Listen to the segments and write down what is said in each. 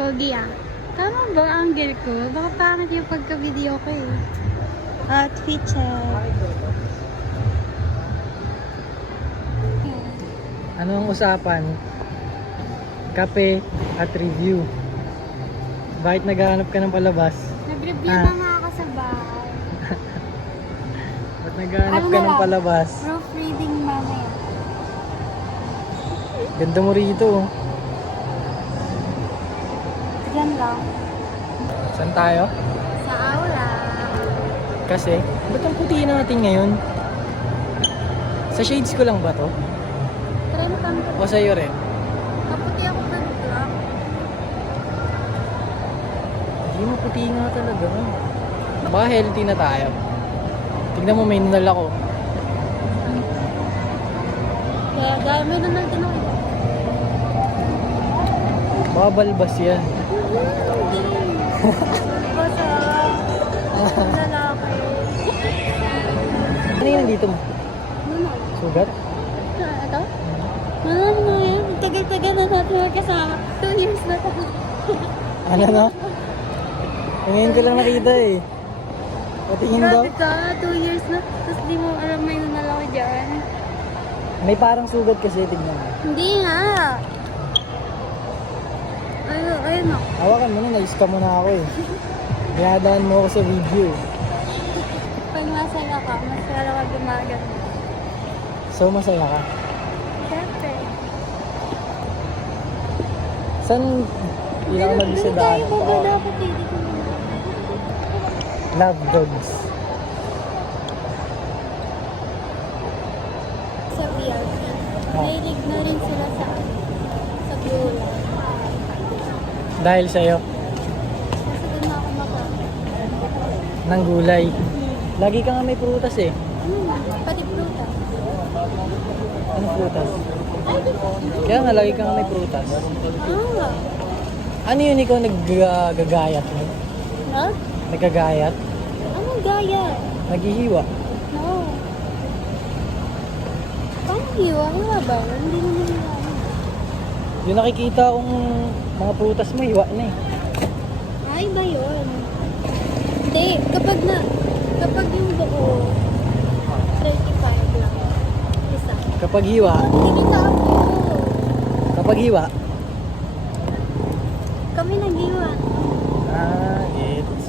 Pogi ah. Tama ba ang angle ko? Baka pangit yung pagka-video ko eh. Outfit check. Ano ang usapan? Kape at review. Bakit naghahanap ka ng palabas? Nag-review na nga ako sa bahay. Ba't naghahanap Ano ka na ng lang? palabas? Proofreading mamaya. Ganda mo rito. Oh. Diyan lang. Saan tayo? Sa aula. Kasi, ba't ang puti natin ngayon? Sa shades ko lang ba to? Trend kang O sa'yo rin? kaputi ako ng black. Hindi mo puti nga talaga. Baka healthy na tayo. Tignan mo, may nunal ako. Kaya dahil may nanal din ako. Baka balbas yan. Basta. Lalaki. Ano yung nandito mo? Nanal. Sugat? Ito? Nanal na yun. Tagal-tagal na natin magkasama. 2 years na tayo. Ano na? Ngayon ko lang nakita eh. Patingin daw. Grabe ka, 2 years na. Tapos di mo alam may nanal ako dyan. May parang sugat kasi, tignan mo. Hindi nga. Ayun o. Hawakan mo na, na-scam mo na ako eh. Dinadaan mo ako sa video eh. Pag masaya ka, mas lalo ka gumagal. So masaya ka. Siyempre. Saan pinakamagisa daan? Hindi tayo ba dapat eh. Di ko Love dogs. sa VIP. Nahilig na rin sila sa gulay. Dahil sa'yo, Kasi doon na ako ng gulay. Lagi ka nga may prutas eh. Pati pruta. Anong prutas? Kaya nga, lagi ka nga may prutas. Ah. Ano yun ikaw naggagayat mo? Ha? Nagagayat? Anong gaya? Naghihiwa? No. Paano hiwa? Hiwa ba? Hindi naman hiwa. Yung nakikita kong mga prutas mo, hiwa na eh. Ay ba yun? Hindi. Kapag yung buo, 35 lang. Isa. Kapag hiwa, Hindi kita ako. kapag hiwa, Kami nag-iwa. it's...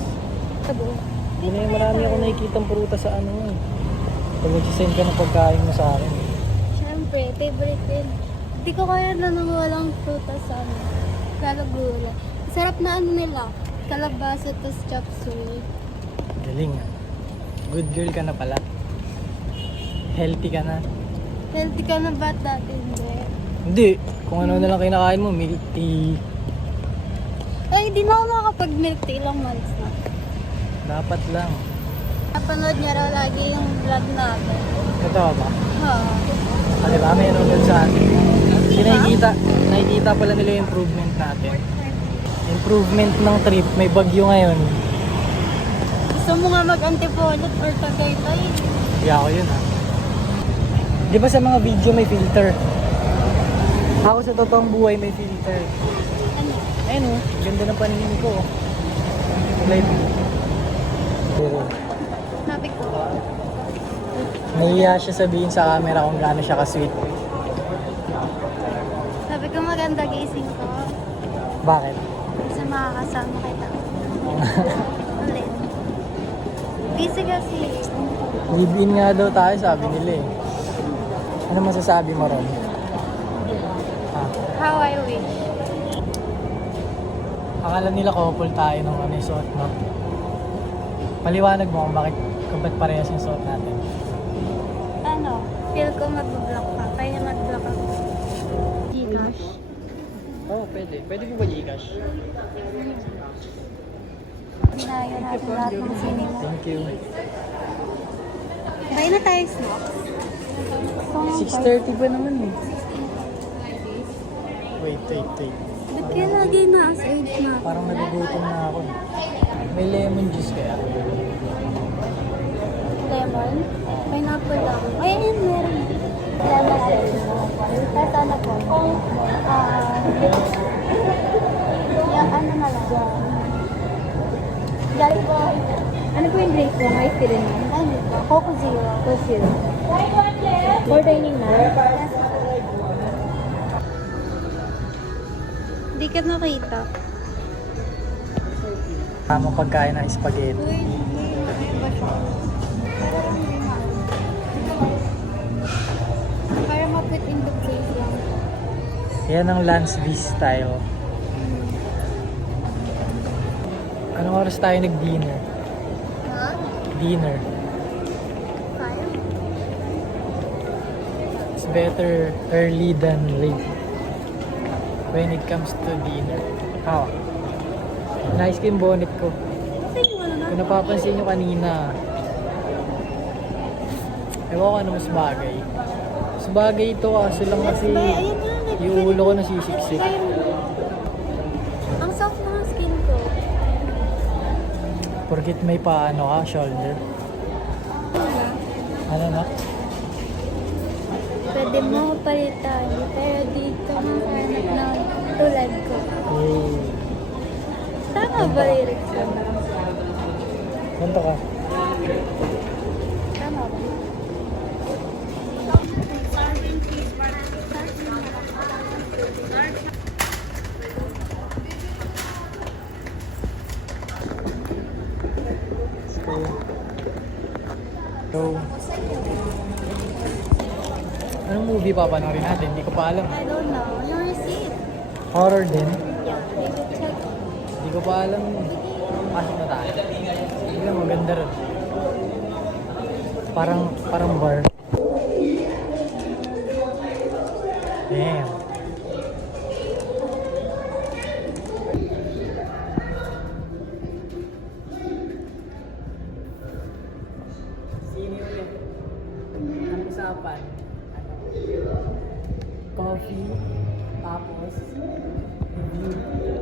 Sa buo. Yun eh, marami ako nakikitang prutas sa ano eh. Pag nagsisend ka ng pagkain mo sa akin. Siyempre, favorite din. Hindi ko kaya nanungalang prutas sa ano. Kalagula. Sarap na ano nila. Kalabasa tas chop suey. Galing ah. Good girl ka na pala. Healthy ka na. Healthy ka na ba dati? Hindi. Hindi. Kung ano na lang kinakain mo, milk tea. Ay, di na ako makakapag-milk tea. Ilang months na. Dapat lang. Napanood niya raw lagi yung vlog natin. Totoo ba? Ha. Ah, diba? May nanonood sa atin. Kasi nakikita pala nila yung improvement natin. Improvement ng trip. May bagyo ngayon. Gusto mo nga mag-antipolot or Tagaytay? Hindi ako yun ha. Di ba sa mga video may filter? Ako sa totoong buhay may filter. Ano? Ayun oh, ganda ng paningin ko. Live. Sabi ko. Nahiya siya sabihin sa camera kung gaano siya ka-sweet. Sabi ko maganda gising ko. Bakit? Kasi makakasama kita. Ulit. Busy kasi. Live-in nga daw tayo, sabi nila eh. Ano masasabi mo ron? How I wish. Akala nila couple tayo nung ano yung suot mo. Paliwanag mo kung ba't parehas yung suot natin. Ano? Feel ko mag-block ka. Kaya mag-block ako. Gcash. Oo, oh, pwede. Pwede mo ba Gcash? Binayo natin lahat ng cinema. Thank you. Kaya na tayo snacks. 6:30 pa naman eh. Wait. Ba't kaya lagi na as age na? Parang nagugutom na ako eh. May lemon juice kaya? Lemon? Pineapple lang. Ay, ayun, meron. Lemon. Tapos ano po? ano na lang. Galing po. Ano po yung drink mo? May tea rin mo? Ano po? Coco Zero. Coke Zero. For dining na? Di ka nakita. Tamang pagkain ng spaghetti. Uy, ano ba siya? Para ma-put in the place lang. Yan ang Lance V style. Anong oras tayo nag-dinner? Ha? Dinner. Five? It's better early than late when it comes to dinner. Ah, nice ko yung bonnet ko. Kung napapansin nyo kanina, ewan ko ano mas bagay. Mas bagay ito kaso lang kasi Ayun na, yung ulo ko nasisiksik. Ang soft ng skin ko. Porkit may paano ka, shoulder. Ano na? Pwede mo palitan. Pero dito mahanap na tulad ko. Eh, Tama ba lyrics ko na? ganito ka. Tama ba? So, so, anong movie papanoorin natin? Hindi ko pa alam. I don't know. No receipt. Horror din. Yeah, we will check. Hindi ko pa alam. Pasok na tayo. Hindi lang, maganda rin. Parang bar. Damn. Sino ulit? Ang usapan? Coffee, tapos review.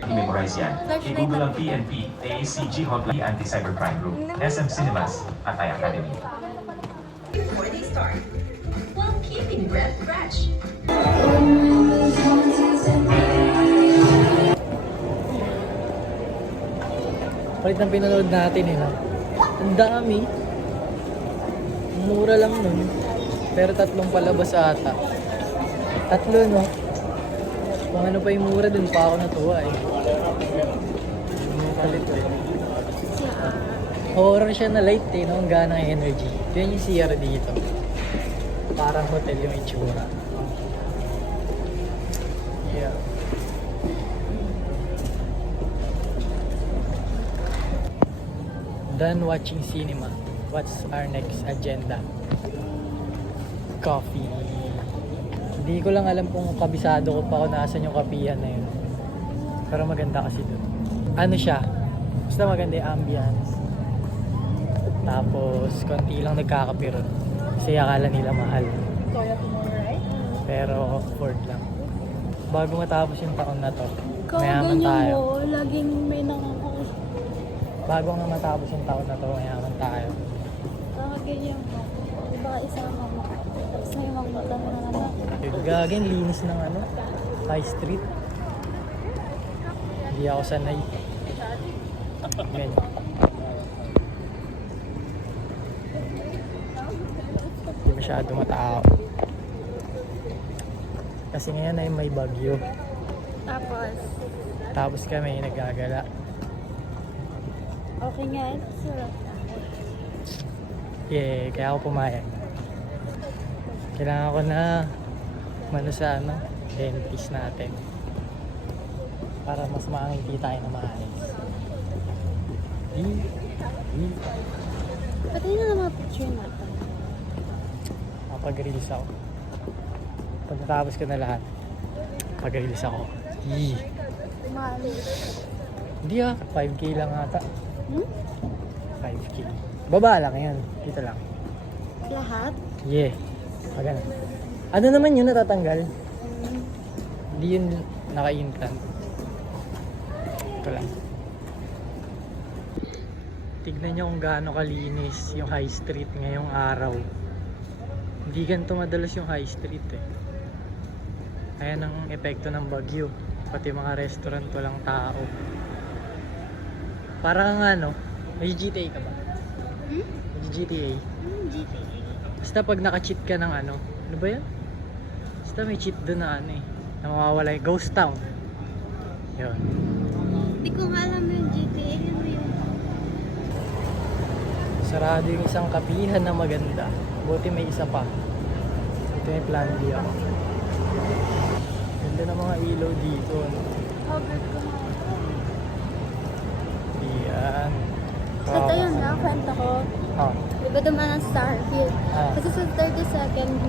I-memorize yan. I-google ang PNP, AACG Hotline Anti-Cybercrime Group, SM Cinemas, at iAcademy. Before they start, while keeping breath fresh. Palit ng pinanood natin eh, no? Ang dami. Mura lang nun. Pero 3 palabas ata. 3, no? Kung ano pa yung mura dun, pa ako natuwa eh. Palit eh. Horror siya na light eh, no? Ang ganang energy. Yan yung CR dito. Parang hotel yung itsura. Yeah. Done watching cinema. What's our next agenda? Coffee. Hindi ko lang alam kung kabisado ko pa kung nasan yung kapihan na yun. Pero maganda kasi doon. Ano siya? Basta maganda yung ambience. Tapos, konti lang nagkakape ron. Kasi akala nila mahal. Pero, afford lang. Bago matapos yung taon na to, mayaman Ganyan tayo. mo, laging may nakakausap. Bago nga matapos yung taon na to, mayaman tayo. Ganyan mo. Baka isama mo. Tapos may mga mata na anak. Gagawin, linis ng ano, High Street. Hindi ako sanay. Ganyan. Hindi masyado matao. Kasi ngayon ay may bagyo. Tapos, Tapos kami nagagala. okay nga. Sarap. Yeah, kaya ako pumayag. Kailangan ko na mano sa ano, dentist natin. Para mas maangiti tayo na maayos. Pati na ng mga picture natin. Kapag-release ako. Pagkatapos ko na lahat, pag-release ako. Mali. Hindi 5K lang ata. Hmm? 5K. Baba lang yan. Dito lang. Lahat? Yeah. Pagano. Ano naman yun natatanggal? Hindi yun naka-implant. Ito lang. Tignan nyo kung gaano kalinis yung high street ngayong araw. Hindi ganito madalas yung high street eh. Ayan ang epekto ng bagyo. Pati mga restaurant walang tao. Parang ano, may GTA ka ba? Hmm? May GTA. GTA. Basta pag naka-cheat ka ng ano ba yan? Basta may cheat doon na ano eh, na mawawala yung ghost town. Yun. Hindi ko nga alam yung GTA. Ano yun? Sarado yung isang kapihan na maganda. Buti may isa pa. Ito yung plan B ako. Ganda ng mga ilaw dito. Ano? Covered ko nga. Yan. Ito yun na, kwento ko. Ah, Di ba dumaan ang Starfield? Ah. Kasi sa 32nd,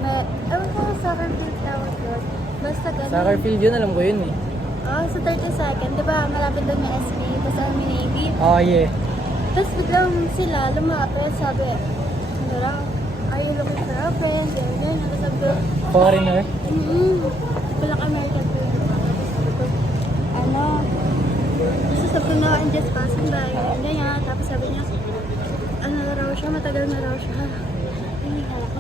ewan ko kung Starfield tawag yun. Basta ganun. Soccerfield yun, alam ko yun eh. Sa 32nd, di ba malapit doon yung SP, tapos ang Navy. Oh yeah. Tapos biglang sila lumapit, sabi, ano lang, are you looking for a friend? Ganyan, tapos sabi ko, Foreigner. Black American po yun. Tapos sabi ko, ano, tapos sabi ko na, I'm just passing by, ganyan. Tapos sabi niya, ano na raw siya, matagal na raw siya. Ay, hala ko.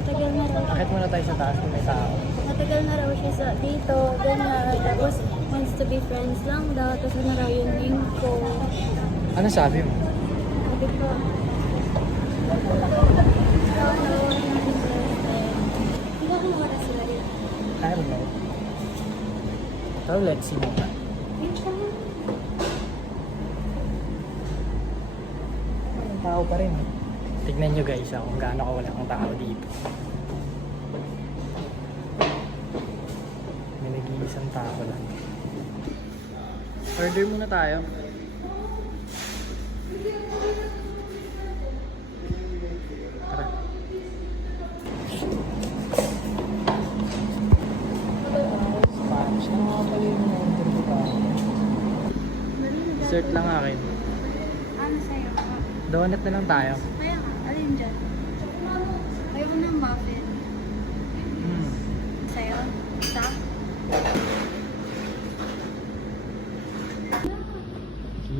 Matagal na raw siya. Akit muna tayo sa taas kung may tao. Matagal na raw siya sa dito, ganyan. Tapos, wants to be friends lang daw. Tapos ano raw yung name ko. Ano sabi mo? Sabi ko, hello, hindi ako oras na rin. I don't know. So let's see muna. Wait lang. May tao pa rin. Tignan nyo guys kung gaano kawala ang tao dito. May nag-iisang tao lang. Order muna tayo. Tara. Spanish na nga pala yung order ko pa. Dessert lang akin. Ano sa'yo? Donut na lang tayo. Kaya nga, alin dyan? Ayaw ng muffin. Sa'yo? Isa?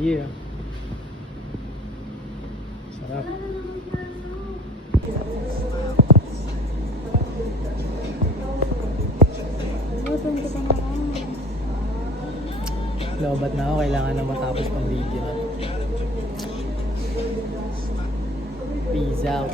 Yeah. Sarap. Gutom kita na lang. Lobat na ako. Kailangan na matapos pang video na. Peace out.